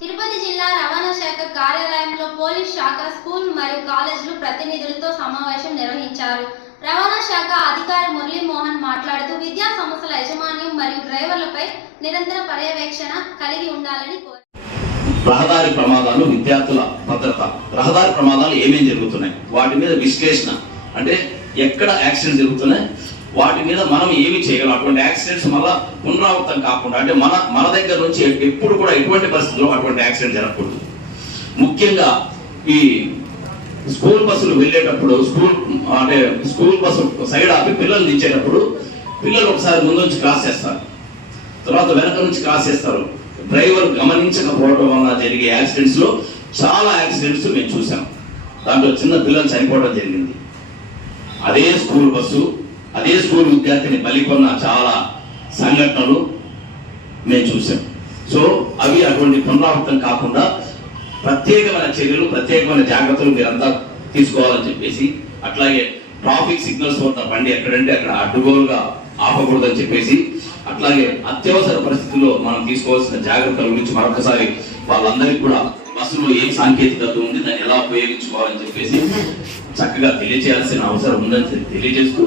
తిరుపతి జిల్లా రవాణా శాఖ కార్యాలయంలో పోలీస్ శాఖ స్కూల్ మరియు కాలేజీలు ప్రతినిధులతో సమావేశం నిర్వహించారు. రవాణా శాఖ అధికారి మురళీమోహన్ మాట్లాడుతూ విద్యా సంస్థల యాజమాన్యం మరియు డ్రైవర్లపై నిరంతర పర్యవేక్షణ కలిగి ఉండాలని కోరారు. రహదారి ప్రమాదాలు విద్యార్థుల భద్రత రహదారి ప్రమాదాలు ఏమేమి జరుగుతున్నాయి? వాటి మీద విశ్లేషణ. అంటే ఎక్కడ యాక్సిడెంట్ జరుగుతున్నాయి? వాటి మీద మనం ఏమి చేయగలం. అటువంటి యాక్సిడెంట్స్ మళ్ళా పునరావృతం కాకుండా అంటే మన మన దగ్గర నుంచి ఎప్పుడు కూడా ఎటువంటి పరిస్థితుల్లో అటువంటి యాక్సిడెంట్ జరగకూడదు. ముఖ్యంగా ఈ స్కూల్ బస్సులు వెళ్ళేటప్పుడు స్కూల్ అంటే స్కూల్ బస్సు సైడ్ ఆపి పిల్లలు దించేటప్పుడు పిల్లలు ఒకసారి ముందు నుంచి క్రాస్ చేస్తారు. తర్వాత వెనక నుంచి క్రాస్ చేస్తారు. డ్రైవర్ గమనించకపోవడం వల్ల జరిగే యాక్సిడెంట్స్లో చాలా యాక్సిడెంట్స్ మేము చూసాం దాంట్లో చిన్న పిల్లలు చనిపోవడం జరిగింది. అదే స్కూల్ బస్సు అదే స్కూల్ విద్యార్థిని బలికొన్న చాలా సంఘటనలు మేము చూసాం సో అవి అటువంటి పునరావృతం కాకుండా ప్రత్యేకమైన చర్యలు ప్రత్యేకమైన జాగ్రత్తలు మీరంతా తీసుకోవాలని చెప్పేసి అట్లాగే ట్రాఫిక్ సిగ్నల్స్ వద్ద బండి ఎక్కడంటే అక్కడ అడ్డుగోలుగా ఆపకూడదని చెప్పేసి అట్లాగే అత్యవసర పరిస్థితుల్లో మనం తీసుకోవాల్సిన జాగ్రత్తల గురించి మరొకసారి వాళ్ళందరికీ కూడా బస్సులో ఏం సాంకేతికత ఉంది దాన్ని ఎలా ఉపయోగించుకోవాలని చెప్పేసి చక్కగా తెలియజేయాల్సిన అవసరం ఉందని తెలియజేస్తూ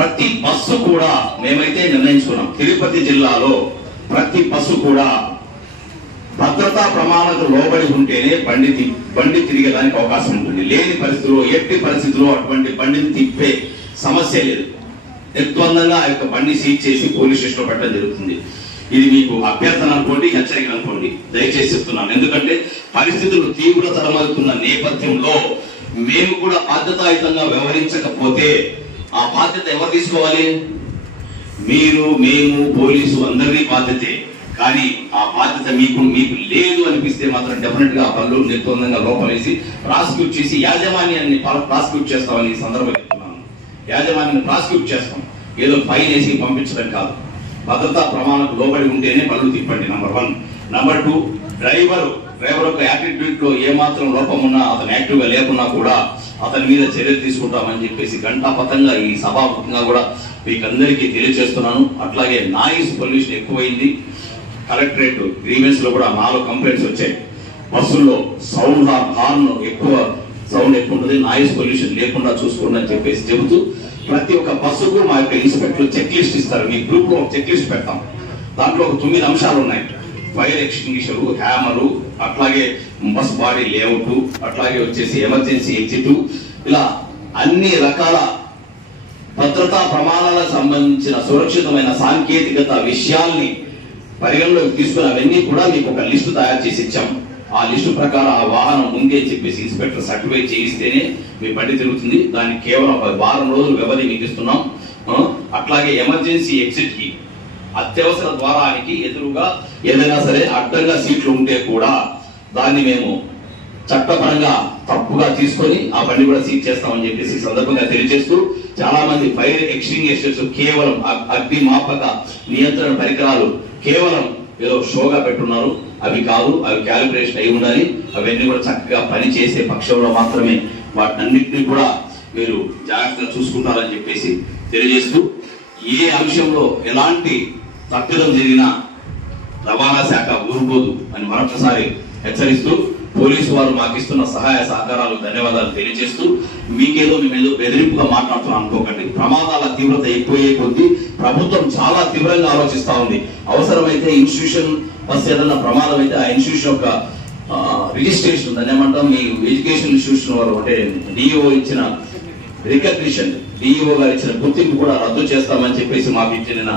ప్రతి బస్సు కూడా మేమైతే నిర్ణయించుకున్నాం. తిరుపతి జిల్లాలో ప్రతి బస్సు కూడా భద్రతా ప్రమాణాలకు లోబడి ఉంటేనే బండి బండి తిరిగేదానికి అవకాశం ఉంటుంది. లేని పరిస్థితుల్లో ఎట్టి పరిస్థితుల్లో అటువంటి బండిని తిప్పే సమస్య లేదు. నిర్ద్వందంగా ఆ యొక్క బండి సీజ్ చేసి పోలీస్ స్టేషన్లో పెట్టడం జరుగుతుంది. ఇది మీకు అభ్యర్థన అనుకోండి హెచ్చరిక అనుకోండి. దయచేసి చెప్తున్నాను. ఎందుకంటే పరిస్థితులు తీవ్రతరమవుతున్న నేపథ్యంలో మేము కూడా బాధ్యతాయుతంగా వ్యవహరించకపోతే ఆ బాధ్యత ఎవరు తీసుకోవాలి? మీరు మేము పోలీసు అందరినీ బాధ్యతే. కానీ ఆ బాధ్యత మీకు మీకు లేదు అనిపిస్తే మాత్రం డెఫినెట్గా ఆ పనులు నిర్బంధంగా లోపలేసి ప్రాసిక్యూట్ చేసి యాజమాన్యాన్ని ప్రాసిక్యూట్ చేస్తామని సందర్భం చెప్తున్నాను. యాజమాన్యాన్ని ప్రాసిక్యూట్ చేస్తాం. ఏదో ఫైన్ వేసి పంపించడం కాదు. భద్రతా ప్రమాణాలకు లోబడి ఉంటేనే పనులు తిప్పండి number one number two driver driver యొక్క యాటిట్యూడ్లో ఏమాత్రం లోపం ఉన్నా అతను యాక్టివ్గా లేకున్నా కూడా అతని మీద చర్యలు తీసుకుంటామని చెప్పేసి గంటాపతంగా ఈ సభాముఖంగా కూడా మీకు అందరికీ తెలియజేస్తున్నాను. అట్లాగే నాయిస్ పొల్యూషన్ ఎక్కువైంది. కలెక్టరేట్ గ్రీవెన్స్లో కూడా నాలుగు కంప్లైంట్స్ వచ్చాయి. బస్సుల్లో సౌండ్ హార్న్ హార్న్ ఎక్కువ సౌండ్ ఎక్కువ ఉంటుంది. నాయిస్ పొల్యూషన్ లేకుండా చూసుకోండి అని చెప్పేసి చెబుతూ ప్రతి ఒక్క బస్సుకు మా యొక్క ఇన్స్పెక్టర్ చెక్ లిస్ట్ ఇస్తారు. మీ గ్రూప్లో ఒక చెక్ లిస్ట్ పెడతాం. దాంట్లో ఒక తొమ్మిది అంశాలు ఉన్నాయి ఫైర్ ఎక్స్టింగ్విషరు హ్యామరు అట్లాగే బస్ బాడీ లేఅవుట్ అట్లాగే వచ్చేసి ఎమర్జెన్సీ ఎగ్జిట్ ఇలా అన్ని రకాల భద్రతా ప్రమాణాలకు సంబంధించిన సురక్షితమైన సాంకేతికత విషయాల్ని పరిగణలోకి తీసుకుని అవన్నీ కూడా మీకు ఒక లిస్టు తయారు చేసి ఇచ్చాం. ఆ లిస్టు ప్రకారం ఆ వాహనం ముందే చెప్పేసి ఇన్స్పెక్టర్ సర్టిఫై చేయిస్తేనే మీ బండి తిరుగుతుంది దానికి కేవలం ఒక వారం రోజులు వ్యవధి మీకు ఇస్తున్నాం. అట్లాగే ఎమర్జెన్సీ ఎగ్జిట్కి అత్యవసర ద్వారానికి ఎదురుగా ఏదైనా సరే అడ్డంగా సీట్లు ఉంటే కూడా దాన్ని మేము చట్టపరంగా తప్పుగా తీసుకొని ఆ బండి కూడా సీజ్ చేస్తామని చెప్పేసి సందర్భంగా తెలియజేస్తూ చాలా మంది ఫైర్ ఎక్స్టింగ్విషర్స్ కేవలం అగ్- అగ్ని మాపక నియంత్రణ పరికరాలు కేవలం ఏదో షోగా పెట్టున్నారు. అవి కాదు అవి క్యాలిక్యులేషన్ అయి ఉండాలి. అవన్నీ కూడా చక్కగా పని చేసే పక్షంలో మాత్రమే వాటినన్నింటినీ కూడా మీరు జాగ్రత్తగా చూసుకుంటారని చెప్పేసి తెలియజేస్తూ ఏ అంశంలో ఎలాంటి తప్పిదం జరిగినా రవాణా శాఖ ఊరుకోదు అని మరొకసారి హెచ్చరిస్తూ పోలీసు వారు మాకు ఇస్తున్న సహాయ సహకారాలు ధన్యవాదాలు తెలియజేస్తూ మీకేదో మేము ఏదో బెదిరింపుగా మాట్లాడుతున్నాం అనుకోకండి. ప్రమాదాల తీవ్రత ఎక్కువయ్యే కొద్దీ ప్రభుత్వం చాలా తీవ్రంగా ఆలోచిస్తా ఉంది. అవసరమైతే ఇన్స్టిట్యూషన్ బస్ ఏదైనా ప్రమాదం అయితే ఆ ఇన్స్టిట్యూషన్ యొక్క రిజిస్ట్రేషన్ దాన్ని ఏమంటాం మీ ఎడ్యుకేషన్ ఇన్స్టిట్యూషన్ వారు అంటే డిఓ ఇచ్చిన రికగ్నిషన్ డిఈఓ గారు ఇచ్చిన గుర్తింపు కూడా రద్దు చేస్తామని చెప్పేసి మాకు ఇచ్చిన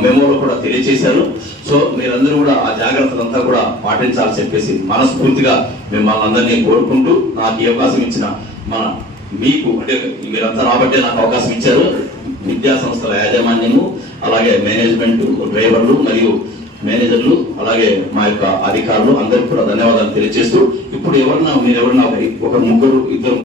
మెమోలో కూడా తెలియజేశారు సో మీరందరూ కూడా ఆ జాగ్రత్తలంతా కూడా పాటించాలని చెప్పేసి మనస్ఫూర్తిగా మిమ్మల్ని అందరినీ కోరుకుంటూ నాకు ఈ అవకాశం ఇచ్చిన మన మీకు అంటే మీరంతా రాబట్టే నాకు అవకాశం ఇచ్చారు. విద్యా సంస్థల యాజమాన్యము అలాగే మేనేజ్మెంట్ డ్రైవర్లు మరియు మేనేజర్లు అలాగే మా యొక్క అధికారులు అందరికీ కూడా ధన్యవాదాలు తెలియజేస్తూ ఇప్పుడు ఎవరన్నా మీరు ఎవరన్నా ఒక ముగ్గురు ఇద్దరు